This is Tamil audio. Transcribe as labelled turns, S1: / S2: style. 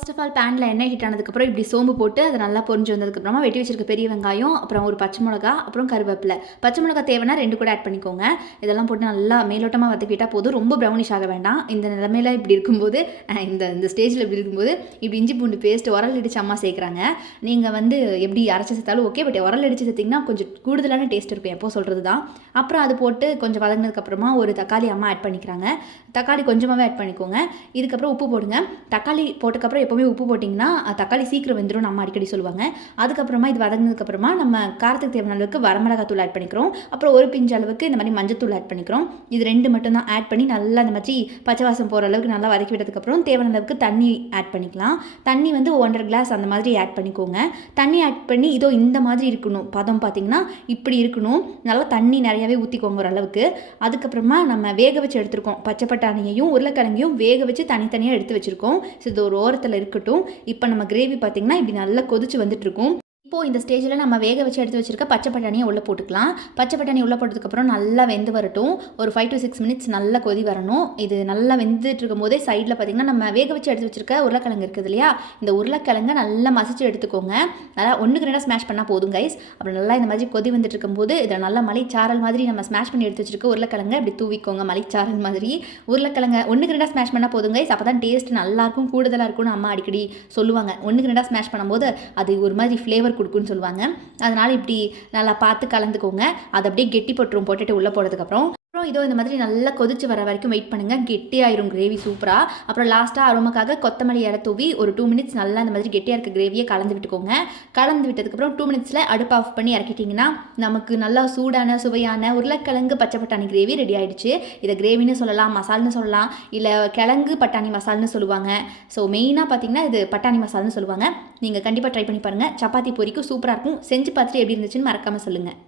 S1: ஃபர்ஸ்ட் ஆஃப் ஆல் பேனில் எண்ணெய் ஹீட் ஆனதுக்கப்புறம் இப்படி சோம்பு போட்டு அதை நல்லா பொரிஞ்சு வந்ததுக்கப்புறமா வெட்டி வச்சிருக்க பெரிய வெங்காயம் அப்புறம் ஒரு பச்சை மிளகா அப்புறம் கருவேப்பிலை. பச்சை மிளகா தேவைன்னா ரெண்டு கூட ஆட் பண்ணிக்கோங்க. இதெல்லாம் போட்டு நல்லா மேலோட்டமாக வதக்கிட்டால் போதும். ரொம்ப ப்ரௌனிஷ் ஆக வேண்டாம். இந்த நிலமையில இப்படி இருக்கும்போது இந்த இந்த ஸ்டேஜில் இப்படி இருக்கும்போது இப்படி இஞ்சி பூண்டு பேஸ்ட் உரல் அடிச்சு அம்மா சேர்க்குறாங்க. நீங்கள் வந்து எப்படி அரைச்சி சேர்த்தாலும் ஓகே பட் உரல் அடிச்சு சேர்த்திங்கன்னா கொஞ்சம் கூடுதலான டேஸ்ட் இருக்கும். எப்போ சொல்கிறது தான் அப்புறம் அது போட்டு கொஞ்சம் வதங்கினதுக்கப்புறமா ஒரு தக்காளி அம்மா ஆட் பண்ணிக்கிறாங்க. தக்காளி கொஞ்சமாகவே ஆட் பண்ணிக்கோங்க. இதுக்கப்புறம் உப்பு போடுங்க. தக்காளி போட்டதுக்கப்புறம் எப்போவுமே உப்பு போட்டிங்கன்னா தக்காளி சீக்கிரம் வெந்துடும் நம்ம அடிக்கடி சொல்லுவாங்க. அதுக்கப்புறமா இது வதங்கினதுக்கப்புறமா நம்ம காரத்துக்கு தேவையான அளவுக்கு வரமிளகாத்தூள் ஆட் பண்ணிக்கிறோம். அப்புறம் ஒரு பிஞ்சு அளவுக்கு இந்த மாதிரி மஞ்சத்தூள் ஆட் பண்ணிக்கிறோம். இது ரெண்டு மட்டும் தான் ஆட் பண்ணி நல்லா இந்த மாதிரி பச்சை வாசம் போகிற அளவுக்கு நல்லா வதக்கி விட்டதுக்கப்புறம் தேவையான அளவுக்கு தண்ணி ஆட் பண்ணிக்கலாம். தண்ணி வந்து ஒன்றரை கிளாஸ் அந்த மாதிரி ஆட் பண்ணிக்கோங்க. தண்ணி ஆட் பண்ணி இதோ இந்த மாதிரி இருக்கணும். பதம் பார்த்தீங்கன்னா இப்படி இருக்கணும். நல்லா தண்ணி நிறையவே ஊற்றிக்கோங்க ஓரளவுக்கு. அதுக்கப்புறமா நம்ம வேக வச்சு எடுத்துருக்கோம். பச்சை பட்டாணியையும் உருளைக்கிழங்கையும் வேக வச்சு தனித்தனியாக எடுத்து வச்சுருக்கோம். ஸோ இது ஒரு ஓரத்தில் இருக்கட்டும். இப்போ நம்ம கிரேவி பார்த்திங்கன்னா இப்படி நல்லா கொதிச்சு வந்துட்டு இருக்கும். இப்போது இந்த ஸ்டேஜில் நம்ம வேக வச்சு எடுத்து வச்சுருக்க பச்சை பட்டாணியை உள்ளே போட்டுக்கலாம். பச்சை பட்டாணி உள்ளே போட்டதுக்கப்புறம் நல்லா வெந்து வரட்டும். ஒரு ஃபைவ் டு சிக்ஸ் மினிட்ஸ் நல்லா கொதி வரணும். இது நல்லா வெந்துட்டு இருக்கும் போதே சைடில் பார்த்தீங்கன்னா நம்ம வேக வச்சு எடுத்து வச்சுருக்க உருளைக்கிழங்கு இருக்குது இல்லையா? இந்த உருளைக்கிழங்கை நல்லா மசிச்சு எடுத்துக்கோங்க. நல்லா ஒன்றுக்கு ரெண்டாக ஸ்மாஷ் பண்ணால் போதும் கைஸ் அப்புறம் நல்லா இந்த மாதிரி கொதி வந்துட்டு இருக்கும்போது இதில் நல்லா மலைச்சாரல் மாதிரி நம்ம ஸ்மாஷ் பண்ணி எடுத்து வச்சுருக்க உருளைக்கிழங்கை இப்படி தூவிக்கோங்க மலைச்சாரல் மாதிரி. உருளைக்கிழங்க ஒன்றுக்கு ரெண்டாக ஸ்மாஷ் பண்ணால் போதும் கைஸ் அப்போ தான் டேஸ்ட் நல்லாயிருக்கும் கூடுதலாக இருக்கும்னு அம்மா அடிக்கடி சொல்லுவாங்க. ஒன்றுக்கு ரெண்டாக ஸ்மாஷ் பண்ணும்போது அது ஒரு மாதிரி ஃப்ளேவர் கொடுக்குன்னு சொல்லுவாங்க. அதனால் இப்படி நல்லா பார்த்து கலந்துக்கோங்க. அதை அப்படியே கெட்டி பட்டுரும் போட்டுட்டு உள்ளே போட்டதுக்கப்புறம் அப்புறம் இதோ இந்த மாதிரி நல்லா கொதிச்சு வர வரைக்கும் வெயிட் பண்ணுங்கள் கெட்டியாயிரும் கிரேவி சூப்பராக அப்புறம் லாஸ்ட்டாக அரோமாக்காக கொத்தமல்லி இற தூவி ஒரு டூ மினிட்ஸ் நல்லா இந்த மாதிரி கெட்டியாக இருக்க கிரேவியை கலந்து விட்டுக்கோங்க. கலந்து விட்டதுக்கப்புறம் டூ மினிட்ஸில் அடுப்பு ஆஃப் பண்ணி இறக்கிட்டிங்கன்னா நமக்கு நல்லா சூடான சுவையான உருளைக்கிழங்கு பச்சை பட்டாணி கிரேவி ரெடி ஆகிடுச்சு இதை கிரேவின்னு சொல்லலாம் மசால்னு சொல்லலாம் இல்லை கிழங்கு பட்டாணி மசால்னு சொல்லுவாங்க. ஸோ மெயினாக பார்த்தீங்கன்னா இது பட்டாணி மசால்னு சொல்லுவாங்க. நீங்கள் கண்டிப்பாக ட்ரை பண்ணி பாருங்கள் சப்பாத்தி பொரிக்கும் சூப்பராக இருக்கும். செஞ்சு பார்த்துட்டு எப்படி இருந்துச்சுன்னு மறக்காமல் சொல்லுங்கள்